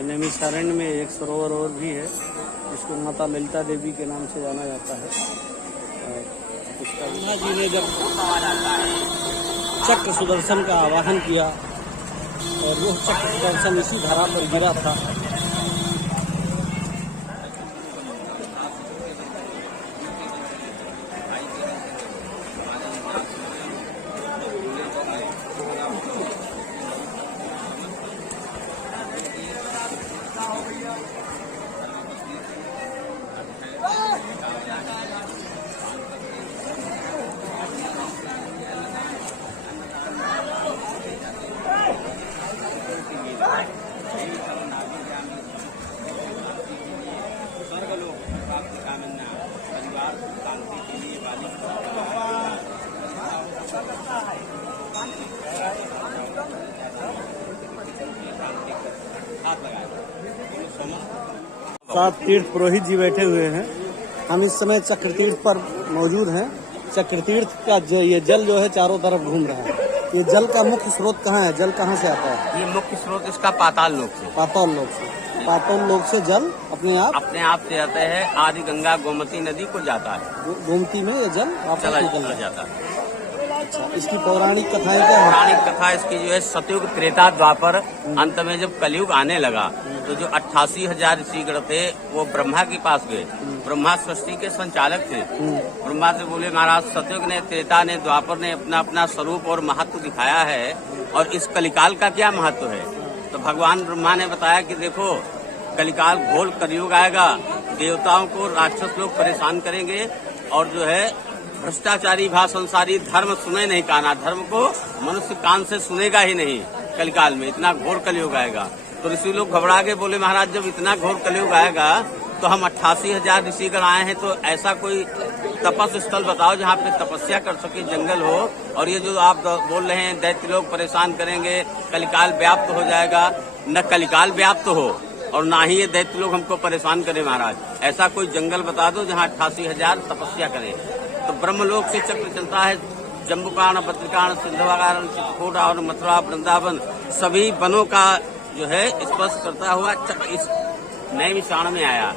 नैमिषारण्य में एक सरोवर और भी है जिसको माता ललिता देवी के नाम से जाना जाता है। ब्रह्मा जी ने जब चक्र सुदर्शन का आवाहन किया और वो चक्र सुदर्शन इसी धारा पर गिरा था। साथ तीर्थ पुरोहित जी बैठे हुए हैं। हम इस समय चक्र तीर्थ पर मौजूद हैं। चक्र तीर्थ का ये जल जो है चारों तरफ घूम रहा है। ये जल का मुख्य स्रोत कहाँ है? जल कहाँ से आता है? ये मुख्य स्रोत इसका पाताल लोक से। पाताल लोक से। पाताल लोक से जल अपने आप से आता है। आदि गंगा गोमती नदी को जाता है। गोमती में ये जल चला जाता है। अच्छा, इसकी पौराणिक कथाएं क्या है? पौराणिक कथा इसकी जो है सतयुग त्रेता द्वापर अंत में जब कलयुग आने लगा तो जो 88,000 ऋषिगण थे वो ब्रह्मा के पास गए। ब्रह्मा सृष्टि के संचालक थे। ब्रह्मा से बोले महाराज सतयुग ने त्रेता ने द्वापर ने अपना अपना स्वरूप और महत्व दिखाया है और इस कलिकाल का क्या महत्व है? तो भगवान ब्रह्मा ने बताया कि देखो कलिकाल घोर कलयुग आएगा। देवताओं को राक्षस लोग परेशान करेंगे और जो है भ्रष्टाचारी भाषणसारी धर्म सुने नहीं काना। धर्म को मनुष्य कान से सुनेगा ही नहीं। कलिकाल में इतना घोर कलयुग आएगा। तो ऋषि लोग घबरा के बोले महाराज जब इतना घोर कलयुग आएगा तो हम 88,000 ऋषिगण आए हैं तो ऐसा कोई तपस्या स्थल बताओ जहाँ पे तपस्या कर सके, जंगल हो। और ये जो आप बोल रहे हैं दैत्य लोग परेशान करेंगे, कलिकाल व्याप्त हो जाएगा। न कलिकाल व्याप्त हो और ना ही ये दैत्य लोग हमको परेशान करे महाराज। ऐसा कोई जंगल बता दो जहाँ 88,000 तपस्या करें। तो ब्रह्मलोक से चक्र चलता है। जम्बुकार्ण, बद्रिकार्ण, सिंधवाकारण, चित्रकूट और मथुरा वृंदावन सभी वनों का जो है स्पर्श करता हुआ चक्र इस नैमिषारण्य में आया।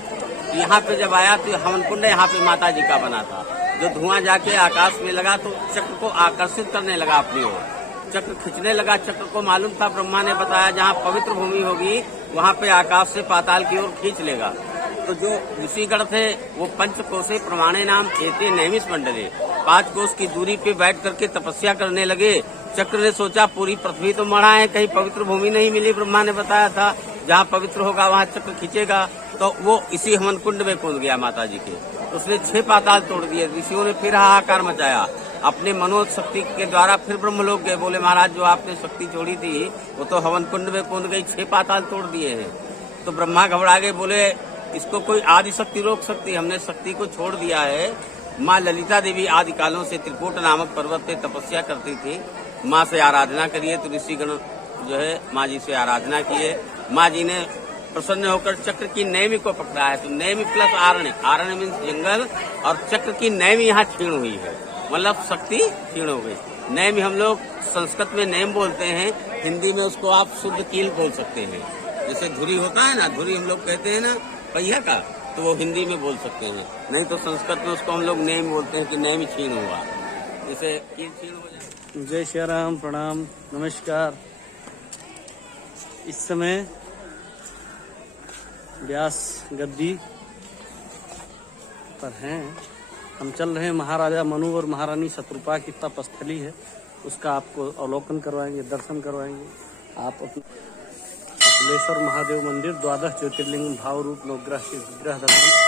यहाँ पे जब आया तो हवन कुंड यहाँ पे माता जी का बना था। जो धुआं जाके आकाश में लगा तो चक्र को आकर्षित करने लगा अपनी ओर। चक्र खींचने लगा। चक्र को मालूम था, ब्रह्मा ने बताया जहाँ पवित्र भूमि होगी वहाँ पे आकाश से पाताल की ओर खींच लेगा। तो जो ऋषिगण थे वो पंचकोशे प्रमाणे नाम एते नैमिष मंडले 5 कोश की दूरी पे बैठ करके तपस्या करने लगे। चक्र ने सोचा पूरी पृथ्वी तो मरा है, कहीं पवित्र भूमि नहीं मिली। ब्रह्मा ने बताया था जहाँ पवित्र होगा वहाँ चक्र खींचेगा। तो वो इसी हवन कुंड में कूद गया माता जी के। उसने 6 पाताल तोड़ दिए। ऋषियों ने फिर हाहाकार मचाया। अपने मनोशक्ति के द्वारा फिर ब्रह्मलोक गए। बोले महाराज जो आपने शक्ति छोड़ी थी वो तो हवन कुंड में कूद गई, 6 पाताल तोड़ दिए हैं। तो ब्रह्मा घबरा गए, बोले इसको कोई आदि शक्ति रोक सकती? हमने शक्ति को छोड़ दिया है। माँ ललिता देवी आदि कालों से त्रिकूट नामक पर्वत पे तपस्या करती थी। माँ से आराधना करिए। तो ऋषिगण जो है माँ जी से आराधना किए। माँ जी ने प्रसन्न होकर चक्र की नैमी को पकड़ा है। तो नैमी प्लस आरण्य, आरण्य मीन्स जंगल और चक्र की नैमी यहाँ क्षीण हुई है, मतलब शक्ति क्षीण हो गई। नैमी हम लोग संस्कृत में नैम बोलते हैं, हिंदी में उसको आप शुद्ध कील बोल सकते हैं। जैसे धुरी होता है ना, धुरी हम लोग कहते हैं ना पहिया का, तो वो हिंदी में बोल सकते हैं। नहीं तो संस्कृत में उसको हम लोग नेम बोलते हैं कि नेम क्षीण हुआ, जैसे कील क्षीण हो जाए। जय श्री राम, प्रणाम, नमस्कार। इस समय व्यास गद्दी पर हैं। हम चल रहे हैं। महाराजा मनु और महारानी शत्रुपा की तपस्थली है, उसका आपको अवलोकन करवाएंगे, दर्शन करवाएंगे। आप कपिलेश्वर महादेव मंदिर 12 ज्योतिर्लिंग भाव रूप नवग्रह के विग्रह दर्शन।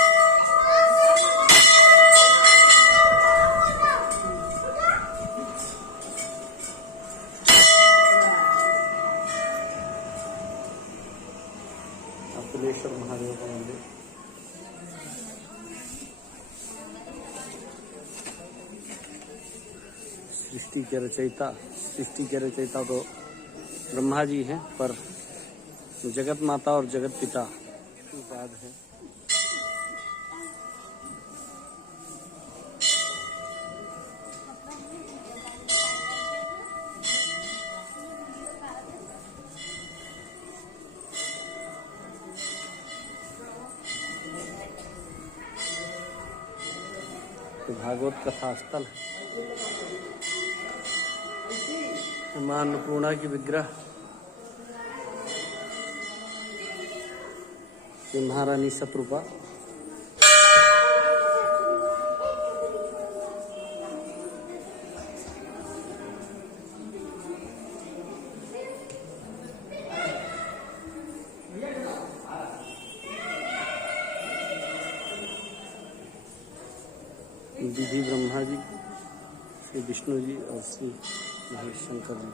कपिलेश्वर महादेव का मंदिर सृष्टि के रचयिता तो ब्रह्मा जी हैं, पर जगत माता और जगत पिता बाद है। तो भागवत कथा स्थल है। मां अन्नपूर्णा की विग्रह, ये महारानी शत्रुपा, विधि ब्रह्मा जी, श्री विष्णु जी और श्री महेश शंकर जी।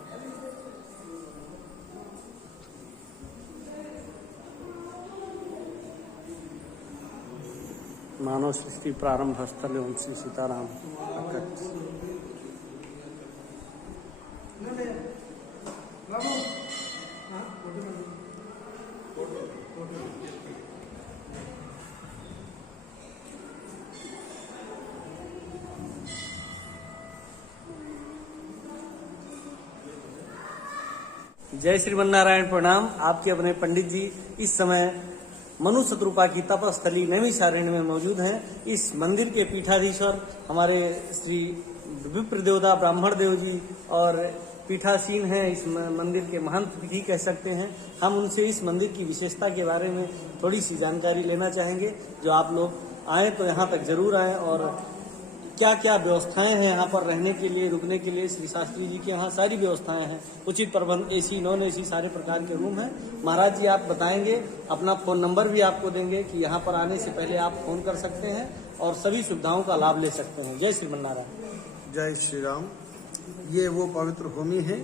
मानव सृष्टि प्रारंभ स्थल एवं श्री सीताराम प्रकट। जय श्रीमन्नारायण, प्रणाम। आपके अपने पंडित जी इस समय मनु शत्रुपा की तपस्थली नैमिषारण्य में मौजूद हैं। इस मंदिर के पीठाधीश्वर हमारे श्री विप्र देवता ब्राह्मण देव जी और पीठासीन हैं, इस मंदिर के महंत भी कह सकते हैं। हम उनसे इस मंदिर की विशेषता के बारे में थोड़ी सी जानकारी लेना चाहेंगे। जो आप लोग आए तो यहाँ तक जरूर आए, और क्या क्या व्यवस्थाएं हैं यहाँ पर रहने के लिए, रुकने के लिए। श्री शास्त्री जी के यहाँ सारी व्यवस्थाएं हैं, उचित प्रबंध, एसी नॉन एसी सारे प्रकार के रूम हैं। महाराज जी आप बताएंगे, अपना फोन नंबर भी आपको देंगे कि यहाँ पर आने से पहले आप फोन कर सकते हैं और सभी सुविधाओं का लाभ ले सकते हैं। जय श्रीमन्नारायण। जय श्री राम। ये वो पवित्र भूमि है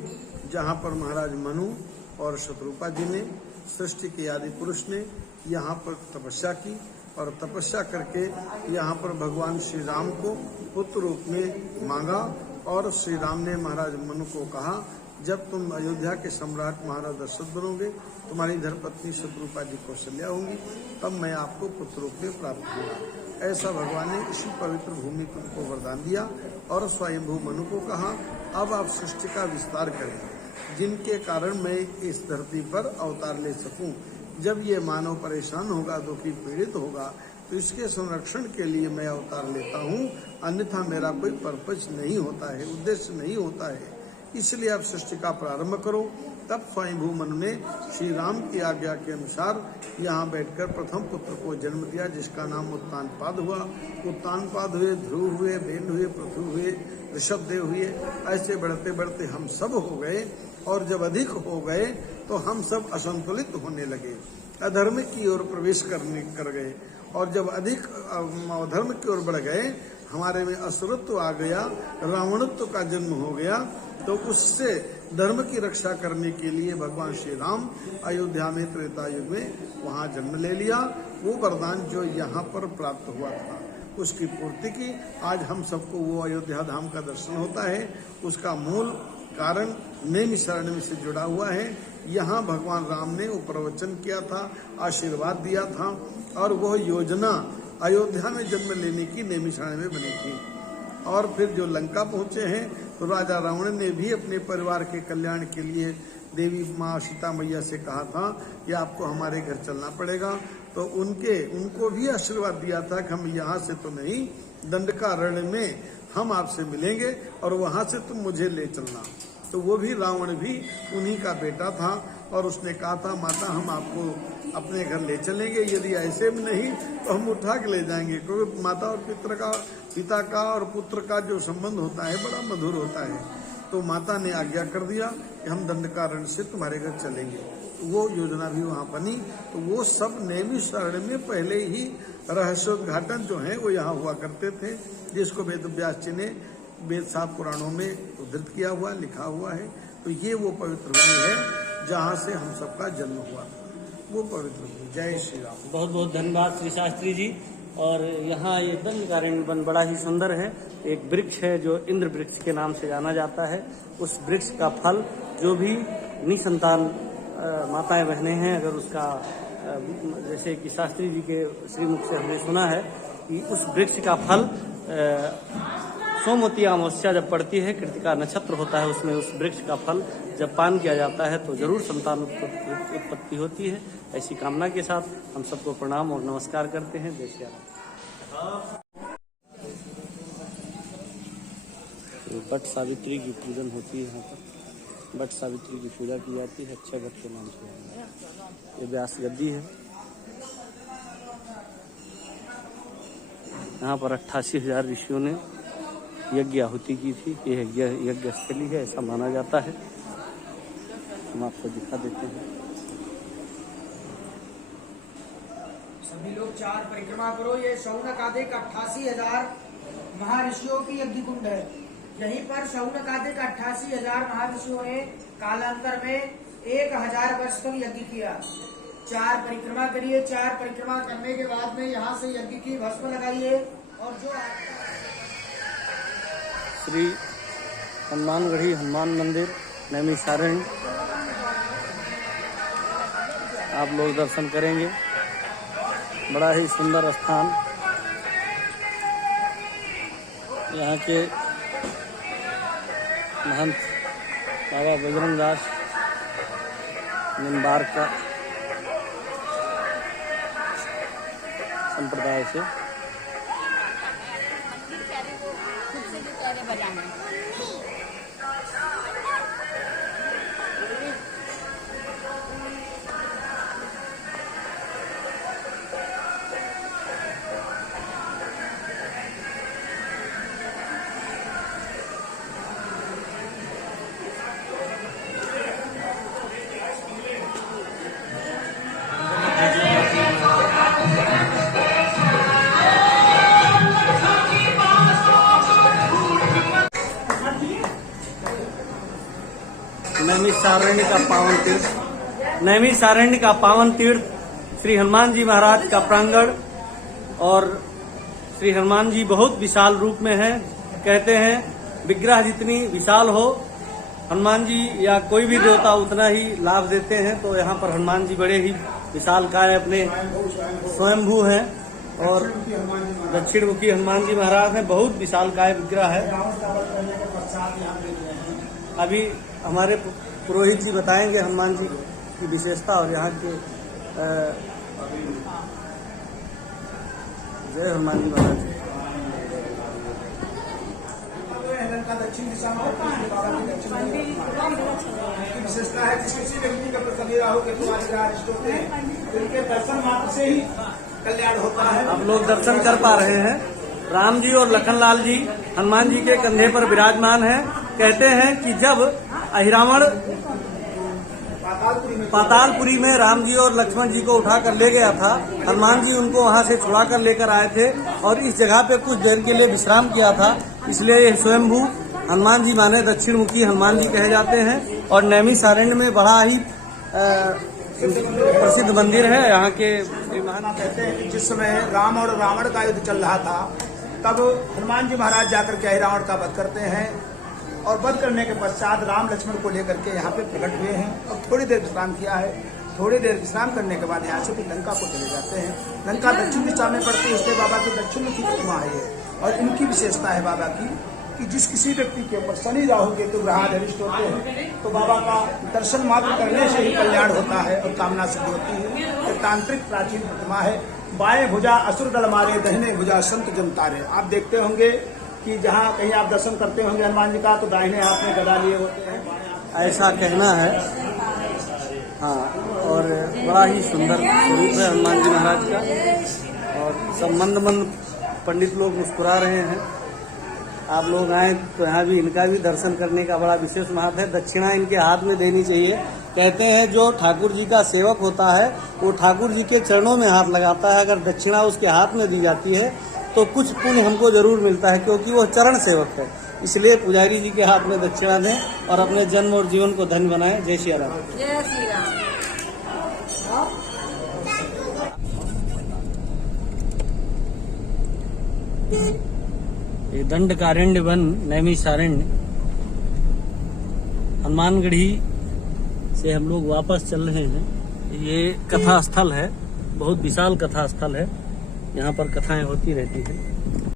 जहाँ पर महाराज मनु और शत्रुपा जी ने, सृष्टि के आदि पुरुष ने यहाँ पर तपस्या की, और तपस्या करके यहाँ पर भगवान श्री राम को पुत्र रूप में मांगा। और श्री राम ने महाराज मनु को कहा, जब तुम अयोध्या के सम्राट महाराज दशरथ बनोगे, तुम्हारी धर्मपत्नी शत्रुपा जी कौशल्या होंगी, तब मैं आपको पुत्र रूप में प्राप्त होगा। ऐसा भगवान ने इसी पवित्र भूमि को वरदान दिया। और स्वयंभू मनु को कहा, अब आप सृष्टि का विस्तार करें, जिनके कारण मैं इस धरती पर अवतार ले सकूं। जब ये मानव परेशान होगा, दुखी पीड़ित होगा, तो इसके संरक्षण के लिए मैं अवतार लेता हूँ, अन्यथा मेरा कोई पर्पज नहीं होता है, उद्देश्य नहीं होता है। इसलिए आप सृष्टि का प्रारंभ करो। तब स्वयंभू मनु ने श्री राम की आज्ञा के अनुसार यहाँ बैठकर प्रथम पुत्र को जन्म दिया, जिसका नाम उत्तानपाद हुआ। उत्तानपाद हुए, ध्रुव हुए, बेन हुए, पृथु हुए, ऋषभदेव हुए। ऐसे बढ़ते बढ़ते हम सब हो गए, और जब अधिक हो गए तो हम सब असंतुलित होने लगे, अधर्म की ओर प्रवेश कर गए। और जब अधिक अधर्म की ओर बढ़ गए, हमारे में असुरत्व आ गया, रावणत्व का जन्म हो गया। तो उससे धर्म की रक्षा करने के लिए भगवान श्री राम अयोध्या में त्रेता युग में वहाँ जन्म ले लिया। वो वरदान जो यहाँ पर प्राप्त हुआ था, उसकी पूर्ति की आज हम सबको वो अयोध्या धाम का दर्शन होता है। उसका मूल कारण नैमिषारण्य से जुड़ा हुआ है। यहाँ भगवान राम ने वो प्रवचन किया था, आशीर्वाद दिया था, और वह योजना अयोध्या में जन्म लेने की नैमिषारण्य में बनी थी। और फिर जो लंका पहुंचे हैं, तो राजा रावण ने भी अपने परिवार के कल्याण के लिए देवी माँ सीता मैया से कहा था कि आपको हमारे घर चलना पड़ेगा। तो उनको भी आशीर्वाद दिया था कि हम यहाँ से तो नहीं, दंडकारण्य में हम आपसे मिलेंगे और वहां से तुम मुझे ले चलना। तो वो भी रावण भी उन्हीं का बेटा था, और उसने कहा था, माता हम आपको अपने घर ले चलेंगे, यदि ऐसे में नहीं तो हम उठा के ले जाएंगे। क्योंकि माता और पिता का और पुत्र का जो संबंध होता है बड़ा मधुर होता है। तो माता ने आज्ञा कर दिया कि हम दंडकारण्य से तुम्हारे घर चलेंगे। तो वो योजना भी वहाँ बनी। तो वो सब नैमिषारण्य में पहले ही रहस्योद्घाटन जो है वो यहाँ हुआ करते थे, जिसको वेद व्यास जी ने वेद सात पुराणों में उद्धृत किया हुआ, लिखा हुआ है। तो ये वो पवित्र भूमि है जहाँ से हम सबका जन्म हुआ था, वो पवित्र भूमि। जय श्री राम। बहुत बहुत धन्यवाद श्री शास्त्री जी। और यहाँ ये दंडकारण्य वन बड़ा ही सुंदर है। एक वृक्ष है जो इंद्र वृक्ष के नाम से जाना जाता है। उस वृक्ष का फल, जो भी निसंतान माताएं बहनें हैं, अगर उसका जैसे कि शास्त्री जी के श्रीमुख से हमने सुना है कि उस वृक्ष का फल सोमवती अमावस्या जब पड़ती है, कृतिका नक्षत्र होता है, उसमें उस वृक्ष का फल जब पान किया जाता है तो जरूर संतान उत्पत्ति होती है। ऐसी कामना के साथ हम सबको प्रणाम और नमस्कार करते हैं। जय श्री राम। बट सावित्री की पूजन होती है यहाँ पर। बट सावित्री की पूजा की जाती है अक्षय वट के नाम से। ये व्यास गद्दी है। यहाँ पर 88,000 ऋषियों ने यज्ञ आहुति की थी। ये यज्ञ स्थली है, ऐसा माना जाता है। हम आपको दिखा देते हैं। सभी लोग 4 परिक्रमा करो। ये शौनक आदि का 88,000 महर्षियों की यज्ञ कुंड है। यहीं पर शौनक आदि का 88,000 महर्षियों ने कालांतर में 1000 वर्ष तक यज्ञ किया। 4 परिक्रमा करिए। 4 परिक्रमा करने के बाद में यहाँ से यज्ञ की भस्म लगाइए। और जो श्री हनुमानगढ़ी हनुमान मंदिर नैमिषारण्य आप लोग दर्शन करेंगे। बड़ा ही सुंदर स्थान। यहाँ के महंत बाबा बजरंग दास निम्बार्क का संप्रदाय से नैमिषारण्य का पावन तीर्थ श्री हनुमान जी महाराज का प्रांगण। और श्री हनुमान जी बहुत विशाल रूप में हैं। कहते हैं विग्रह जितनी विशाल हो हनुमान जी या कोई भी देवता उतना ही लाभ देते हैं। तो यहाँ पर हनुमान जी बड़े ही विशालकाय अपने स्वयंभू हैं। और दक्षिणमुखी हनुमान जी महाराज हैं। बहुत विशालकाय विग्रह है। अभी हमारे पुरोहित जी बताएंगे हनुमान जी की विशेषता और यहाँ के जय हनुमान जी महाराज। दक्षिण दिशा में विशेषता है। जिस किसी व्यक्ति का कभी राहु के तुम्हारे होते हैं तो इनके दर्शन मात्र से ही कल्याण होता है। आप लोग दर्शन कर पा रहे हैं। राम जी और लखनलाल जी हनुमान जी के कंधे पर विराजमान हैं। कहते हैं कि जब अहिरावण पातालपुरी में राम जी और लक्ष्मण जी को उठा कर ले गया था, हनुमान जी उनको वहां से छुड़ा कर लेकर आए थे और इस जगह पे कुछ देर के लिए विश्राम किया था। इसलिए ये स्वयंभू हनुमान जी माने दक्षिण मुखी हनुमान जी कहे जाते हैं। और नैमिषारण्य में बड़ा ही प्रसिद्ध मंदिर है। यहाँ के महान कहते हैं कि जिस समय राम और रावण का युद्ध चल रहा था तब हनुमान जी महाराज जाकर के रावण का वध करते हैं। और वध करने के पश्चात राम लक्ष्मण को लेकर के यहाँ पे प्रकट हुए हैं और थोड़ी देर विश्राम किया है। थोड़ी देर विश्राम करने के बाद यहाँ से फिर लंका को चले जाते हैं। लंका दक्षिण दिशा में पड़ती है, इसलिए बाबा की दक्षिण मुखी प्रतिमा है। और इनकी विशेषता है बाबा की कि जिस किसी व्यक्ति के ऊपर शनि राहु केतु ग्रहाधीष्ट होते हैं तो बाबा का दर्शन मात्र करने से ही कल्याण होता है और कामना सिद्ध होती है। ये तांत्रिक प्राचीन प्रतिमा है। बाएं भुजा असुर दल मारे, दाहिने भुजा संत जन तारे। आप देखते होंगे कि जहाँ कहीं आप दर्शन करते होंगे हनुमान जी का तो दाहिने हाथ में गदा लिए होते हैं, ऐसा कहना है। हाँ, और बड़ा ही सुंदर स्वरूप है हनुमान जी महाराज का। और सब मंद मंद पंडित लोग मुस्कुरा रहे हैं। आप लोग आए तो यहाँ भी इनका भी दर्शन करने का बड़ा विशेष महत्व है। दक्षिणा इनके हाथ में देनी चाहिए। कहते हैं जो ठाकुर जी का सेवक होता है वो ठाकुर जी के चरणों में हाथ लगाता है। अगर दक्षिणा उसके हाथ में दी जाती है तो कुछ पुण्य हमको जरूर मिलता है, क्योंकि वो चरण सेवक है। इसलिए पुजारी जी के हाथ में दक्षिणा दें और अपने जन्म और जीवन को धन्य बनाएं। जय श्री राम। जय श्री राम। ये दंडकारण्य वन नैमिषारण्य हनुमानगढ़ी से हम लोग वापस चल रहे हैं। ये कथा स्थल है, बहुत विशाल कथा स्थल है। यहाँ पर कथाएं होती रहती हैं।